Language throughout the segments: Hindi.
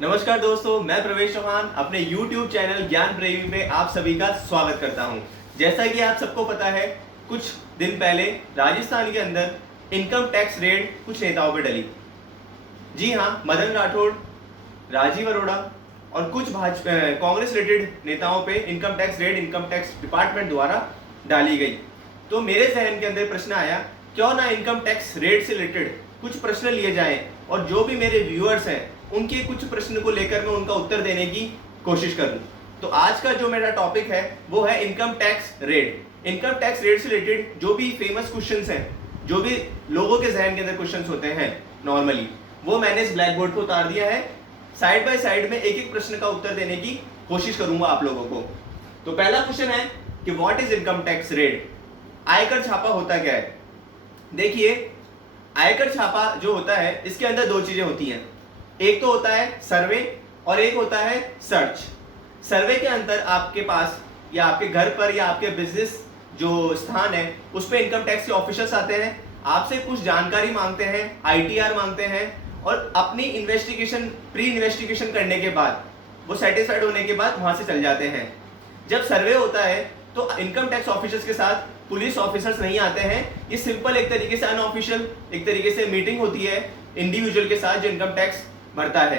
नमस्कार दोस्तों, मैं प्रवेश चौहान अपने YouTube चैनल ज्ञान प्रेमी पे आप सभी का स्वागत करता हूं। जैसा कि आप सबको पता है, कुछ दिन पहले राजस्थान के अंदर इनकम टैक्स रेड कुछ नेताओं पे डली। जी हां, मदन राठौड़, राजीव अरोड़ा और कुछ कांग्रेस रिलेटेड नेताओं पे income tax red income tax department द्वारा डाली गई। तो मेरे जहन के अंदर प्रश्न आया, क्यों ना इनकम टैक्स रेड से रिलेटेड कुछ प्रश्न लिए जाएं और जो भी मेरे व्यूअर्स हैं उनके कुछ प्रश्न को लेकर मैं उनका उत्तर देने की कोशिश करूं। तो आज का जो मेरा टॉपिक है वो है income tax rate. Income tax rate से रिलेटेड जो भी फेमस क्वेश्चंस हैं, जो भी लोगों के जहन के अंदर क्वेश्चंस होते हैं नॉर्मली, वो मैंने इस ब्लैक बोर्ड को उतार दिया है। साइड बाय साइड में एक एक प्रश्न का उत्तर देने की कोशिश करूंगा आप लोगों को। तो पहला क्वेश्चन है कि what is income tax rate? आयकर छापा होता क्या है? देखिए, आयकर छापा जो होता है इसके अंदर दो चीजें होती हैं। एक तो होता है सर्वे और एक होता है सर्च। सर्वे के अंदर आपके पास या आपके घर पर या आपके बिजनेस जो स्थान है उस पर इनकम टैक्स के ऑफिसर्स आते हैं, आपसे कुछ जानकारी मांगते हैं, आईटीआर मांगते हैं और अपनी इन्वेस्टिगेशन, प्री इन्वेस्टिगेशन करने के बाद, वो सेटिस्फाइड होने के बाद वहां से चल जाते हैं। जब सर्वे होता है तो इनकम टैक्स ऑफिसर्स के साथ पुलिस ऑफिसर्स नहीं आते हैं। ये सिंपल एक तरीके से अनऑफिशियल एक तरीके से मीटिंग होती है इंडिविजुअल के साथ जो इनकम टैक्स भरता है।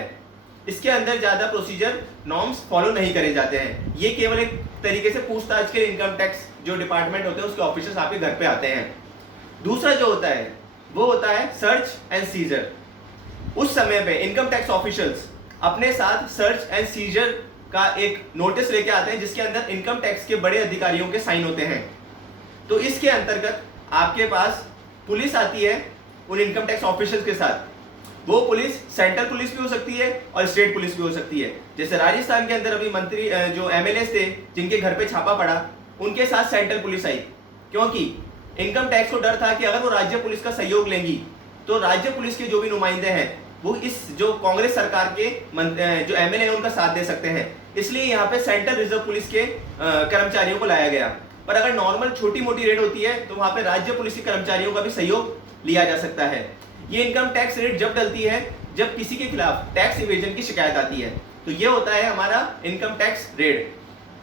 इसके अंदर ज्यादा प्रोसीजर नॉर्म्स फॉलो नहीं करे जाते हैं। ये केवल एक तरीके से पूछताछ के इनकम टैक्स जो डिपार्टमेंट होते हैं उसके ऑफिसर्स आपके घर पे आते हैं। दूसरा जो होता है वो होता है सर्च एंड सीजर। उस समय पे इनकम टैक्स ऑफिशियल्स अपने साथ सर्च एंड सीजर का एक नोटिस लेके आते हैं जिसके अंदर इनकम टैक्स के बड़े अधिकारियों के साइन होते हैं। तो इसके अंतर्गत आपके पास पुलिस आती है उन इनकम टैक्स ऑफिसर्स के साथ। वो पुलिस सेंट्रल पुलिस भी हो सकती है और स्टेट पुलिस भी हो सकती है। जैसे राजस्थान के अंदर अभी मंत्री जो एमएलए थे जिनके घर पे छापा पड़ा, उनके साथ सेंट्रल पुलिस आई, क्योंकि इनकम टैक्स को डर था कि अगर वो राज्य पुलिस का सहयोग लेंगी तो राज्य पुलिस के जो भी नुमाइंदे हैं वो इस जो कांग्रेस सरकार के जो एमएलए हैं उनका साथ दे सकते हैं। इसलिए यहाँ पे सेंट्रल रिजर्व पुलिस के कर्मचारियों को लाया गया। पर अगर नॉर्मल छोटी मोटी रेड होती है तो वहां पे राज्य पुलिस के कर्मचारियों का भी सहयोग लिया जा सकता है। ये इनकम टैक्स रेट जब डलती है जब किसी के खिलाफ टैक्स इवेजन की शिकायत आती है। तो ये होता है हमारा इनकम टैक्स रेट।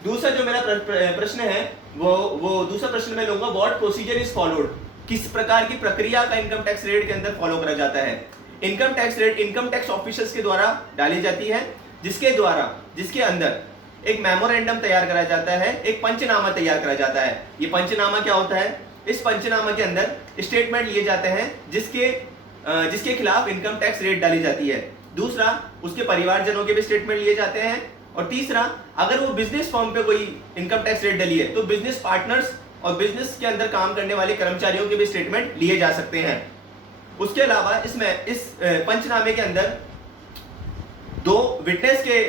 दूसरा जो मेरा प्रश्न है वो दूसरा प्रश्न मैं लूंगा, व्हाट प्रोसीजर इज फॉलोड? किस प्रकार की प्रक्रिया का इनकम टैक्स रेट के अंदर फॉलो करा जाता है? Income tax rate income tax officers के द्वारा डाली जाती है, जिसके अंदर एक मेमोरेंडम तैयार करा जाता है, एक पंचनामा तैयार करा जाता है। ये पंचनामा क्या होता है? इस पंचनामा के अंदर स्टेटमेंट लिए जाते हैं जिसके खिलाफ इनकम टैक्स रेट डाली जाती है। दूसरा, उसके परिवारजनों के भी स्टेटमेंट लिए जाते हैं। और तीसरा, अगर वो बिजनेस फर्म पे कोई इनकम टैक्स रेट डली है तो बिजनेस पार्टनर्स और बिजनेस के अंदर काम करने वाले कर्मचारियों के भी स्टेटमेंट लिए जा सकते हैं। उसके अलावा इस पंचनामे के अंदर दो विटनेस के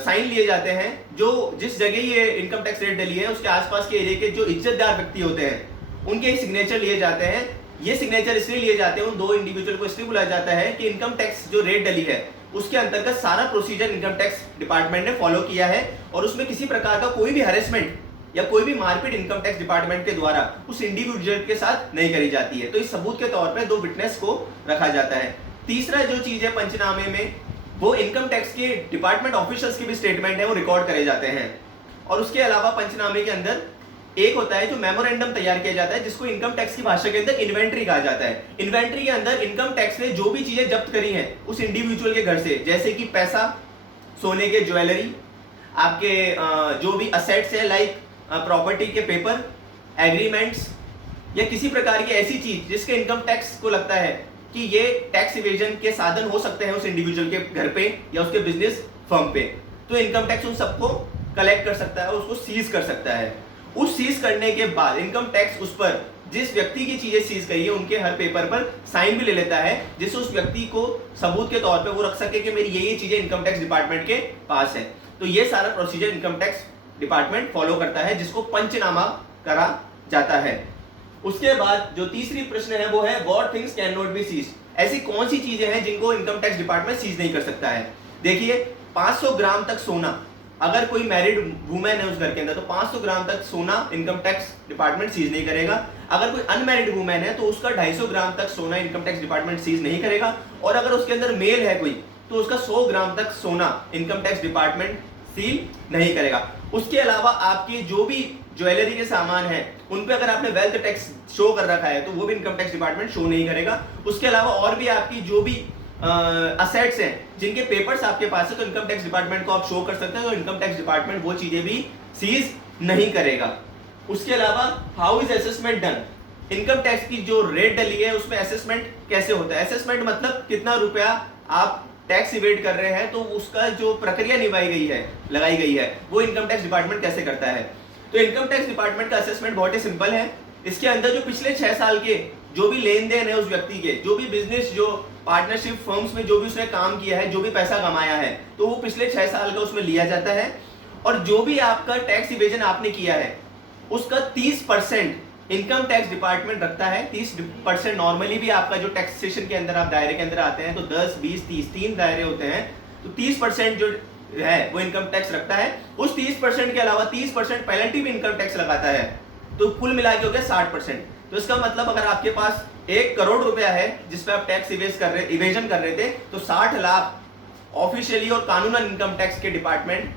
साइन लिए जाते हैं। जो जिस जगह ये इनकम टैक्स रेट डली है उसके आसपास के एरिया के जो इज्जतदार व्यक्ति होते हैं उनके सिग्नेचर लिए जाते हैं। ये सिग्नेचर इसलिए लिए जाते हैं, उन दो इंडिविजुअल को इसलिए बुलाया जाता है कि इनकम टैक्स जो रेट डली है उसके अंतर्गत सारा प्रोसीजर इनकम टैक्स डिपार्टमेंट ने फॉलो किया है और उसमें किसी प्रकार का कोई भी हैरेसमेंट या कोई भी मारपीट इनकम टैक्स डिपार्टमेंट के द्वारा उस इंडिविजुअल के साथ नहीं करी जाती है। तो इस सबूत के तौर पर दो विटनेस को रखा जाता है। तीसरा जो चीज है पंचनामे में, वो इनकम टैक्स के डिपार्टमेंट ऑफिसर्स के भी स्टेटमेंट है वो रिकॉर्ड करे जाते हैं। और उसके अलावा पंचनामे के अंदर एक होता है जो मेमोरेंडम तैयार किया जाता है जिसको इनकम टैक्स की भाषा के अंदर इन्वेंट्री कहा जाता है। इन्वेंट्री के अंदर इनकम टैक्स ने जो भी चीजें जब्त करी हैं उस इंडिविजुअल के घर से, जैसे कि पैसा, सोने के ज्वेलरी, आपके जो भी असेट्स है लाइक प्रॉपर्टी के पेपर, एग्रीमेंट्स या किसी प्रकार की ऐसी चीज जिसके इनकम टैक्स को लगता है कि ये टैक्स इवेजन के साधन हो सकते हैं उस इंडिविजुअल के घर पे या उसके बिजनेस फर्म पे, तो इनकम टैक्स उन सबको कलेक्ट कर सकता है, उसको सीज कर सकता है। उस सीज करने के बाद इनकम टैक्स उस पर जिस व्यक्ति की चीजें सीज करी है उनके हर पेपर पर साइन भी ले लेता है, जिससे उस व्यक्ति को सबूत के तौर पे वो रख सके कि मेरी ये चीजें इनकम टैक्स डिपार्टमेंट के पास है। तो ये सारा procedure income tax department follow करता है जिसको पंचनामा करा जाता है। उसके बाद जो तीसरी प्रश्न है वो है what things can not be seize? ऐसी कौन सी चीजें हैं जिनको इनकम टैक्स डिपार्टमेंट सीज नहीं कर सकता है? देखिए, 500 ग्राम तक सोना, अगर कोई मैरिड वुमेन है उस घर के अंदर तो 500 ग्राम तक सोना इनकम टैक्स डिपार्टमेंट सीज नहीं करेगा। अगर कोई अनमैरिड वुमेन है तो उसका 250 ग्राम तक सोना इनकम टैक्स डिपार्टमेंट सीज नहीं करेगा। और अगर उसके अंदर मेल है कोई तो उसका 100 ग्राम तक सोना इनकम टैक्स डिपार्टमेंट सील नहीं करेगा। उसके अलावा आपके जो भी ज्वेलरी के सामान है उन पे अगर आपने वेल्थ टैक्स शो कर रखा है तो वो भी इनकम टैक्स डिपार्टमेंट शो नहीं करेगा। उसके अलावा और भी आपकी जो भी असेट्स हैं जिनके पेपर्स आपके पास है तो इनकम टैक्स डिपार्टमेंट को आप शो कर सकते हैं, तो इनकम टैक्स डिपार्टमेंट वो चीजें भी सीज नहीं करेगा। उसके अलावा how is assessment done, income tax की जो रेट डली है उसमें असेसमेंट कैसे होता है। असेसमेंट मतलब कितना रुपया आप टैक्स इवेड कर रहे हैं, तो उसका जो प्रक्रिया लगाई गई है वो इनकम टैक्स डिपार्टमेंट कैसे करता है। तो इनकम टैक्स डिपार्टमेंट का असेसमेंट बहुत ही सिंपल है। इसके अंदर जो पिछले 6 साल के जो भी लेन देन है उस व्यक्ति के, जो भी बिजनेस, जो पार्टनरशिप फर्म्स में जो भी उसने काम किया है, जो भी पैसा कमाया है, तो वो पिछले 6 साल का उसमें लिया जाता है। और जो भी आपका टैक्स इवेजन आपने किया है उसका 30% इनकम टैक्स डिपार्टमेंट रखता है। 30% नॉर्मली भी आपका जो टैक्सेशन के अंदर आप दायरे के अंदर आते हैं तो 10, 20, 30 3 दायरे होते हैं, तो 30% जो है वो इनकम टैक्स रखता है। उस 30% के अलावा 30% पेनल्टी भी इनकम टैक्स लगाता है, तो कुल मिला के हो गया 60%। तो इसका मतलब अगर आपके पास 1 करोड़ रुपया है जिस पे आप टैक्स इवेजन कर रहे थे, तो 60 लाख ऑफिशियली और कानूनन इनकम टैक्स डिपार्टमेंट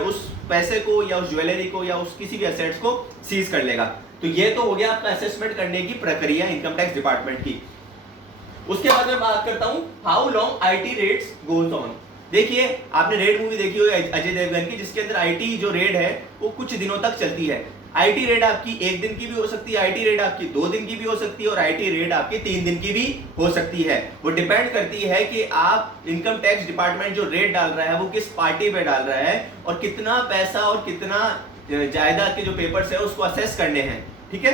उस पैसे को या उस ज्वेलरी को या उस किसी भी एसेट्स को सीज कर लेगा। तो ये तो हो गया आपका असेसमेंट करने की प्रक्रिया इनकम टैक्स डिपार्टमेंट की। उसके बाद में बात करता हूं how long IT rates goes on. देखिए, आपने रेड मूवी देखी होगी अजय देवगन की, जिसके अंदर आईटी जो रेड है वो कुछ दिनों तक चलती है। आईटी रेड आपकी 1 दिन की भी हो सकती है, आईटी रेड आपकी 2 दिन की भी हो सकती है और आईटी रेड आपकी 3 दिन की भी हो सकती है। वो डिपेंड करती है कि आप इनकम टैक्स डिपार्टमेंट जो रेड डाल रहा है वो किस पार्टी पे डाल रहा है और कितना पैसा और कितना जायदाद के जो पेपर्स है उसको असेस करने हैं। ठीक है,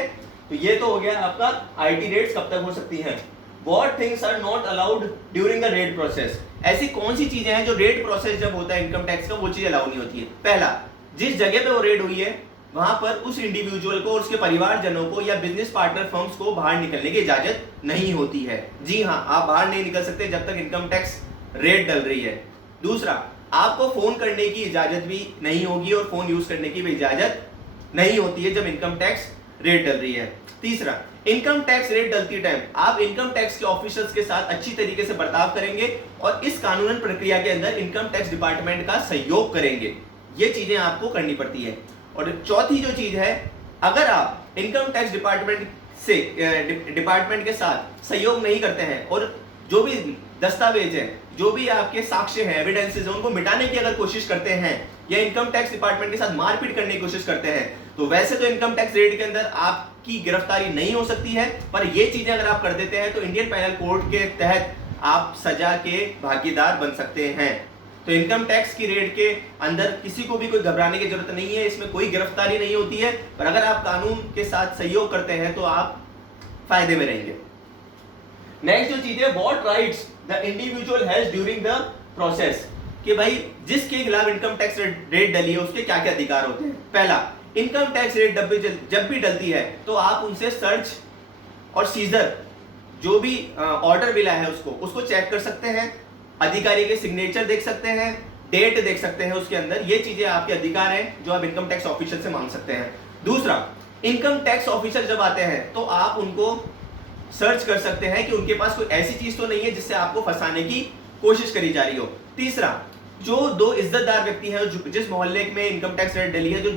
तो ये तो हो गया आपका आईटी रेट्स कब तक हो सकती हैं। What things are not allowed during the red process, ऐसी कौन सी चीजें हैं जो रेड प्रोसेस जब होता है इनकम टैक्स का वो चीज अलाउ नहीं होती है। पहला, जिस जगह पे वो रेड हुई है वहां पर उस इंडिविजुअल को और उसके परिवारजनों को या बिजनेस पार्टनर फर्म्स को बाहर निकलने की इजाजत नहीं होती है। जी हाँ, आप बाहर नहीं निकल सकते जब तक इनकम टैक्स रेड डल रही है। दूसरा, आपको फोन करने की इजाजत भी नहीं होगी और फोन यूज करने की भी इजाजत नहीं होती है जब इनकम टैक्स रेट डल रही है। तीसरा, इनकम टैक्स रेट डलती टाइम आप इनकम टैक्स के ऑफिसर्स के साथ अच्छी तरीके से बर्ताव करेंगे और इस कानूनन प्रक्रिया के अंदर इनकम टैक्स डिपार्टमेंट का सहयोग करेंगे। ये चीजें आपको करनी पड़ती है। और चौथी जो चीज है, अगर आप इनकम टैक्स डिपार्टमेंट के साथ सहयोग नहीं करते हैं और जो भी दस्तावेज है, जो भी आपके साक्ष्य हैं, एविडेंसेस हैं, उनको मिटाने की अगर कोशिश करते हैं या इनकम टैक्स डिपार्टमेंट के साथ मारपीट करने की कोशिश करते हैं, तो वैसे तो इनकम टैक्स रेट के अंदर आपकी गिरफ्तारी नहीं हो सकती है, पर ये चीजें अगर आप कर देते हैं तो इंडियन पैनल कोड के तहत आप सजा के भागीदार बन सकते हैं। तो इनकम टैक्स की रेट के अंदर किसी को भी कोई घबराने की जरूरत नहीं है, इसमें कोई गिरफ्तारी नहीं होती है, पर अगर आप कानून के साथ सहयोग करते हैं तो आप फायदे में रहेंगे। नेक्स्ट जो चीज है, what rights the individual has during the process, कि भाई जिसके खिलाफ इनकम टैक्स रेट डली है उसके क्या क्या अधिकार होते हैं। पहला, इनकम टैक्स रेट जब भी डलती है तो आप उनसे सर्च और सीजर जो भी ऑर्डर मिला है उसको चेक कर सकते हैं, अधिकारी के सिग्नेचर देख सकते हैं, डेट देख सकते हैं उसके अंदर। ये चीजें आपके अधिकार हैं जो आप इनकम टैक्स ऑफिसर से मांग सकते हैं। दूसरा, इनकम टैक्स ऑफिसर जब आते हैं तो आप उनको सर्च कर सकते हैं कि उनके पास कोई ऐसी चीज तो नहीं है जिससे आपको फंसाने की कोशिश करी जा रही हो। तीसरा, जो 2 इज्जतदार व्यक्ति हैं जिस मोहल्ले में इनकम टैक्स रेट डली है, जो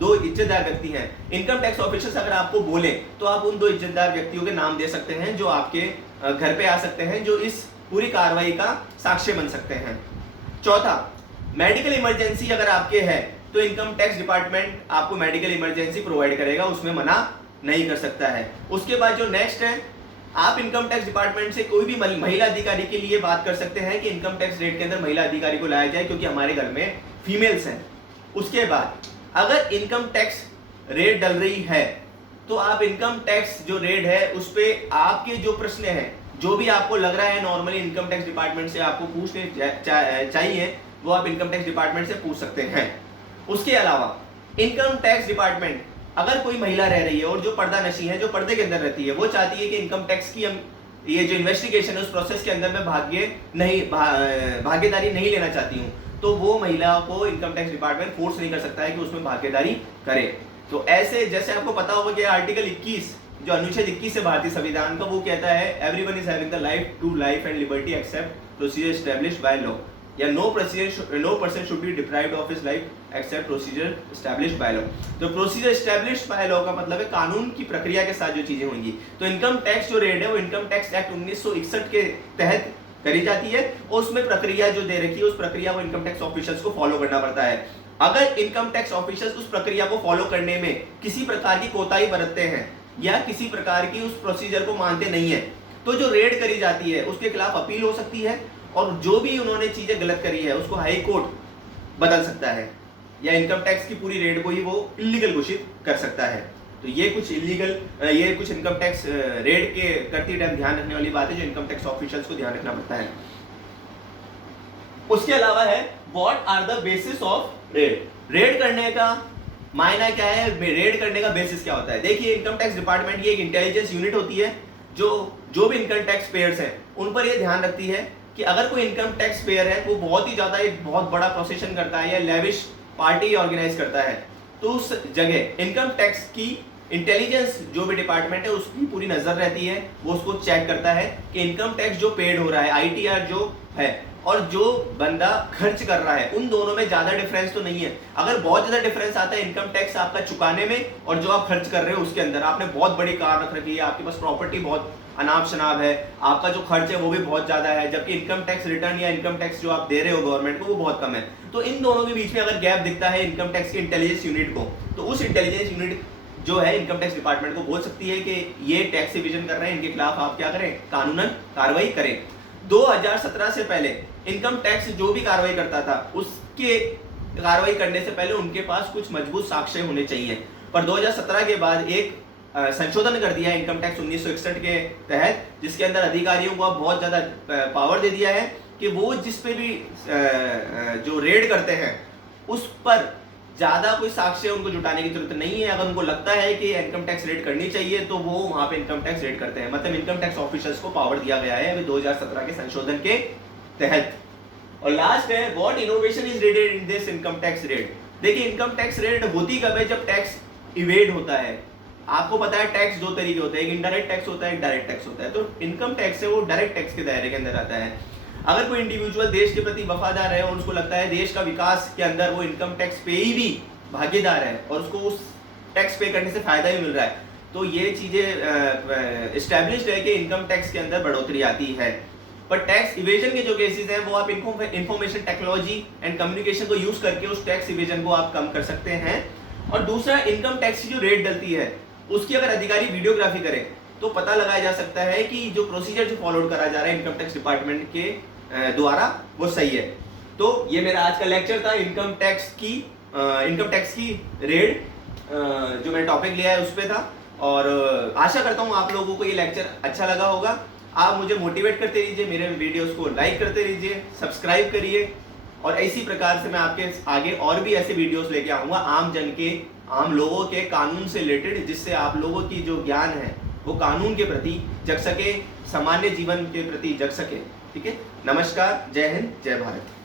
2 इज्जतदार व्यक्ति हैं, इनकम टैक्स ऑफिसर्स अगर आपको बोले तो आप उन 2 इज्जतदार व्यक्तियों के नाम दे सकते हैं जो आपके घर पे आ सकते हैं, जो इस पूरी कार्रवाई का साक्ष्य बन सकते हैं। चौथा, मेडिकल इमरजेंसी अगर आपके है तो इनकम टैक्स डिपार्टमेंट आपको मेडिकल इमरजेंसी प्रोवाइड करेगा, उसमें मना नहीं कर सकता है। उसके बाद जो नेक्स्ट है, आप इनकम टैक्स डिपार्टमेंट से कोई भी महिला अधिकारी के लिए बात कर सकते हैं कि इनकम टैक्स रेट के अंदर महिला अधिकारी को लाया जाए क्योंकि हमारे घर में फीमेल्स हैं। उसके बाद अगर इनकम टैक्स रेट डल रही है तो आप इनकम टैक्स जो रेट है उस पर आपके जो प्रश्न हैं, जो भी आपको लग रहा है नॉर्मली इनकम टैक्स डिपार्टमेंट से आपको पूछने चाहिए, वो आप इनकम टैक्स डिपार्टमेंट से पूछ सकते हैं। उसके अलावा इनकम टैक्स डिपार्टमेंट अगर कोई महिला रह रही है और जो पर्दा नशी है, जो पर्दे के अंदर रहती है, वो चाहती है कि इनकम टैक्स की ये जो इन्वेस्टिगेशन है उस प्रोसेस के अंदर मैं भागीदारी नहीं लेना चाहती हूँ, तो वो महिला को इनकम टैक्स डिपार्टमेंट फोर्स नहीं कर सकता है कि उसमें भागीदारी करे। तो ऐसे, जैसे आपको पता होगा कि आर्टिकल 21 जो अनुच्छेद 21 है भारतीय संविधान का, वो कहता है everyone is having the right to life and liberty except procedure established by law, या no person should be deprived of his life except procedure established by law. तो प्रोसीजर एस्टैब्लिश्ड बाय लॉ का मतलब है कानून की प्रक्रिया के साथ जो चीजें होंगी। तो इनकम टैक्स जो रेट है वो इनकम टैक्स एक्ट 1961 के तहत करी जाती है, और उसमें प्रक्रिया जो दे रखी है उस प्रक्रिया को इनकम टैक्स ऑफिसर्स को फॉलो करना पड़ता है। अगर इनकम टैक्स ऑफिसर्स उस प्रक्रिया को फॉलो करने में किसी प्रकार की कोताही बरतते हैं या किसी प्रकार की उस प्रोसीजर को मानते नहीं है, तो जो रेड करी जाती है उसके खिलाफ अपील हो सकती है, और जो भी उन्होंने चीजें गलत करी है उसको हाई कोर्ट बदल सकता है, या इनकम टैक्स की पूरी रेड को ही वो इलीगल घोषित कर सकता है। तो ये कुछ इनकम टैक्स रेड के करते टाइम ध्यान रखने वाली बात है जो इनकम टैक्स ऑफिशियल्स को ध्यान रखना पड़ता है। उसके अलावा है what are the basis of raid. Raid करने का मायना क्या है, रेड करने का बेसिस क्या होता है। देखिए, इनकम टैक्स डिपार्टमेंट की एक इंटेलिजेंस यूनिट होती है जो भी इनकम टैक्स पेयर्स हैं उन पर यह ध्यान रखती है कि अगर कोई इनकम टैक्स पेयर है वो बहुत ही ज्यादा एक बहुत बड़ा प्रोसेशन करता है या लेविश पार्टी ऑर्गेनाइज करता है, तो उस जगह इनकम टैक्स की इंटेलिजेंस जो भी डिपार्टमेंट है उसकी पूरी नजर रहती है, वो उसको चेक करता है कि इनकम टैक्स जो पेड हो रहा है, आईटीआर जो है और जो बंदा खर्च कर रहा है, उन दोनों में ज्यादा डिफरेंस तो नहीं है। अगर बहुत ज्यादा डिफरेंस आता है इनकम टैक्स आपका चुकाने में और जो आप खर्च कर रहे हो उसके अंदर, आपने बहुत बड़ी कार रख रखी है, आपके पास प्रॉपर्टी बहुत अनाप शनाप है, आपका जो खर्च है वो भी बहुत ज्यादा है, जबकि इनकम टैक्स रिटर्न या इनकम टैक्स जो आप दे रहे हो गवर्नमेंट को वो बहुत कम है, तो इन दोनों के बीच में अगर गैप दिखता है इनकम टैक्स की इंटेलिजेंस यूनिट को, तो उस इंटेलिजेंस यूनिट जो है इनकम टैक्स डिपार्टमेंट को बोल सकती है कि ये टैक्स इवेजन कर रहे हैं, इनके खिलाफ आप क्या करें, कानूनन कार्रवाई करें। 2017 से पहले इनकम टैक्स जो भी कार्रवाई करता था उसके कार्रवाई करने से पहले उनके पास कुछ मजबूत साक्ष्य होने चाहिए, पर 2017 के बाद एक संशोधन कर दिया है इनकम टैक्स 1961 के तहत, जिसके अंदर अधिकारियों को अब बहुत ज्यादा पावर दे दिया है कि वो जिस पे भी जो रेड करते हैं उस पर ज्यादा कोई साक्ष्य उनको जुटाने की जरूरत नहीं है। अगर उनको लगता है कि इनकम टैक्स रेड करनी चाहिए तो वो वहां पे इनकम टैक्स रेड करते हैं। मतलब इनकम टैक्स ऑफिसर्स को पावर दिया गया है अभी 2017 के संशोधन के तहत। और लास्ट है what innovation is raided in this income tax raid. देखिए, इनकम टैक्स रेड होती कब है, जब टैक्स इवेड होता है। आपको पता है टैक्स दो तरीके होते हैं, एक इनडायरेक्ट टैक्स होता है, एक डायरेक्ट टैक्स होता है। तो इनकम टैक्स है वो डायरेक्ट टैक्स के दायरे के अंदर आता है। अगर कोई इंडिविजुअल देश के प्रति वफादार है और उसको लगता है देश का विकास के अंदर वो इनकम टैक्स पे ही भी भागीदार है और उसको उस टैक्स पे करने से फायदा भी मिल रहा है, तो ये चीजें एस्टैब्लिश्ड है कि इनकम टैक्स के अंदर बढ़ोतरी आती है। पर टैक्स इवेजन के जो केसेस हैं वो आप इंफॉर्मेशन टेक्नोलॉजी एंड कम्युनिकेशन को यूज करके उस टैक्स इवेजन को आप कम कर सकते हैं। और दूसरा, इनकम टैक्स की जो रेट डलती है उसकी अगर अधिकारी वीडियोग्राफी करें तो पता लगाया जा सकता है कि जो प्रोसीजर जो फॉलो करा जा रहा है इनकम टैक्स डिपार्टमेंट के द्वारा वो सही है। तो ये मेरा आज का लेक्चर था इनकम टैक्स की रेट जो मैंने टॉपिक लिया है उस पे था, और आशा करता हूँ आप लोगों को ये लेक्चर अच्छा लगा होगा। आप मुझे मोटिवेट करते रहिए, मेरे वीडियोस को लाइक करते रहिए, सब्सक्राइब करिए, और इसी प्रकार से मैं आपके आगे और भी ऐसे वीडियोस लेके आऊँगा आम लोगों के कानून से रिलेटेड, जिससे आप लोगों की जो ज्ञान है वो कानून के प्रति जग सके, सामान्य जीवन के प्रति जग सके। ठीक है, नमस्कार, जय हिंद, जय भारत।